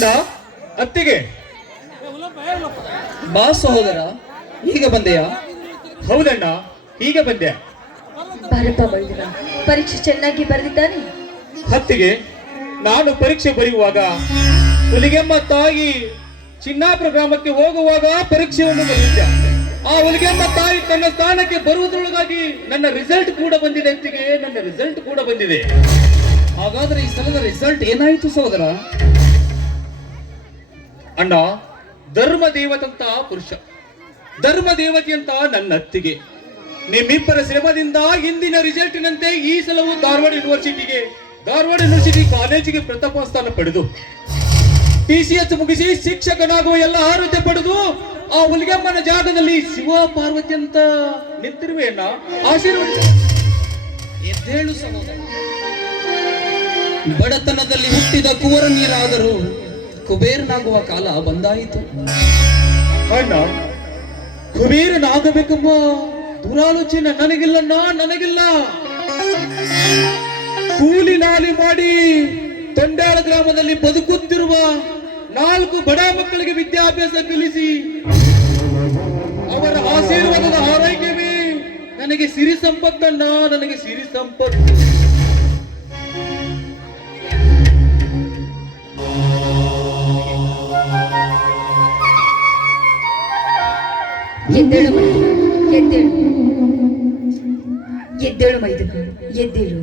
ಅಣ್ಣ, ಅತ್ತಿಗೆ. ಬಾ ಸಹೋದರ, ಈಗ ಬಂದೆಯಾ? ಹೌದಣ್ಣ, ಈಗ ಬಂದೆ. ಬಾರಪ್ಪ ಬೈದಿರ, ಪರೀಕ್ಷೆ ಚೆನ್ನಾಗಿ ಬರೆದಿದ್ದಾನೆ. ಅತ್ತಿಗೆ, ನಾನು ಪರೀಕ್ಷೆ ಬರೆಯುವಾಗ ಹುಲಿಗೆಮ್ಮ ತಾಯಿ ಚಿನ್ನಾಪುರ ಗ್ರಾಮಕ್ಕೆ ಹೋಗುವಾಗ ಪರೀಕ್ಷೆಯನ್ನು ಬರೆದಿದ್ದೆ. ಆ ಹುಲಿಗೆಮ್ಮ ತಾಯಿ ತನ್ನ ಸ್ಥಾನಕ್ಕೆ ಬರುವುದರೊಳಗಾಗಿ ನನ್ನ ರಿಸಲ್ಟ್ ಕೂಡ ಬಂದಿದೆ. ಅತ್ತಿಗೆ, ನನ್ನ ರಿಸಲ್ಟ್ ಕೂಡ ಬಂದಿದೆ. ಹಾಗಾದ್ರೆ ಈ ಸಲದ ರಿಸಲ್ಟ್ ಏನಾಯಿತು ಸಹೋದರ? ಅಣ್ಣ, ಧರ್ಮ ದೇವತಂತ ಪುರುಷ, ಧರ್ಮ ದೇವತೆಯಂತ ನನ್ನ ಅತ್ತಿಗೆ, ನಿಮ್ಮಿಬ್ಬರ ಶ್ರಮದಿಂದ ಇಂದಿನ ರಿಸಲ್ಟಿನಂತೆ ಈ ಸಲವು ಧಾರವಾಡ ಯೂನಿವರ್ಸಿಟಿ ಕಾಲೇಜಿಗೆ ಪ್ರಥಮ ಸ್ಥಾನ ಪಡೆದು TCS ಮುಗಿಸಿ ಶಿಕ್ಷಕನಾಗುವ ಎಲ್ಲ ಅರ್ಹತೆ ಪಡೆದು ಆ ಹುಲಿಗೆಮ್ಮನ ಜಾಗದಲ್ಲಿ ಶಿವ ಪಾರ್ವತಿ ಅಂತ ನಿಂತಿರುವೆ ಅಣ್ಣ. ಆಶೀರ್ವಾದ. ಎದ್ದೇಳು ಸಹೋದರ. ಬಡತನದಲ್ಲಿ ಹುಟ್ಟಿದ ಕುವರ ನೀರಾದರೂ ಕುಬೇರನಾಗುವ ಕಾಲ ಬಂದಾಯಿತು. ಅಣ್ಣ, ಕುಬೇರನಾಗಬೇಕೆಂಬ ದುರಾಲೋಚನೆ ನನಗಿಲ್ಲ. ಕೂಲಿ ನಾಲಿ ಮಾಡಿ ತೊಂಡಾಳ ಗ್ರಾಮದಲ್ಲಿ ಬದುಕುತ್ತಿರುವ 4 ಬಡ ಮಕ್ಕಳಿಗೆ ವಿದ್ಯಾಭ್ಯಾಸ ಕಲಿಸಿ ಅವರ ಆಶೀರ್ವಾದದ ಆರೈಕೆವೇ ನನಗೆ ಸಿರಿ ಸಂಪತ್ತಣ್ಣ, ನನಗೆ ಸಿರಿ ಸಂಪತ್ತು. ಎದ್ದೇಳು ಮೈದುನ, ಎದ್ದೇಳು.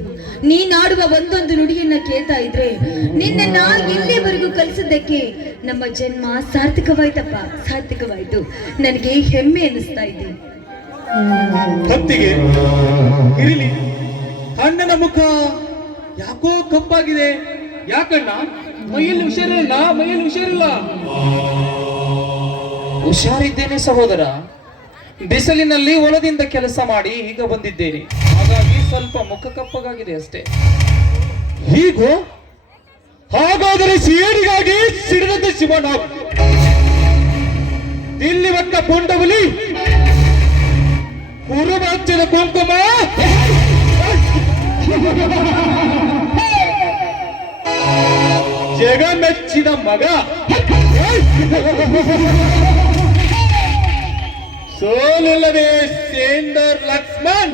ನೀನಾಡುವ ಒಂದೊಂದು ನುಡಿಯನ್ನ ಕೇಳ್ತಾ ಇದ್ರೆ ನಿನ್ನನ್ನ ಇಲ್ಲಿವರೆಗೂ ಕಲಿಸಿದ್ದಕ್ಕೆ ನಮ್ಮ ಜನ್ಮ ಸಾರ್ಥಕವಾಯ್ತು. ನನಗೆ ಹೆಮ್ಮೆ ಅನ್ನಿಸ್ತಾ ಇದೆ. ಕತ್ತಿಗೆ ಇರಲಿ, ಅಣ್ಣನ ಮುಖ ಯಾಕೋ ಕಪ್ಪಾಗಿದೆ. ಯಾಕಣ್ಣ? ಮೈಯಲ್ಲಿ ಹುಷಾರಿಲ್ಲ. ಹುಷಾರಿದ್ದೇನೆ ಸಹೋದರ. ಬಿಸಿಲಿನಲ್ಲಿ ಹೊಲದಿಂದ ಕೆಲಸ ಮಾಡಿ ಈಗ ಬಂದಿದ್ದೇನೆ. ಹಾಗಾಗಿ ಸ್ವಲ್ಪ ಮುಖ ಕಪ್ಪಗಾಗಿದೆ ಅಷ್ಟೇ. ಹೀಗೋ? ಹಾಗಾದರೆ ಸಿಡಿಗಾಗಿ ಸಿಡಿದಂತ ಶಿವನ ಇಲ್ಲಿ ಬಂದ ಪುಂಡವಲಿ ಕುರುಬಾಚ್ಯದ ಕುಂಕುಮ ಜಗಮೆಚ್ಚಿದ ಮಗ ಸೋಲಿಲ್ಲದೆ ಸೇಂದರ್ ಲಕ್ಷ್ಮಣ್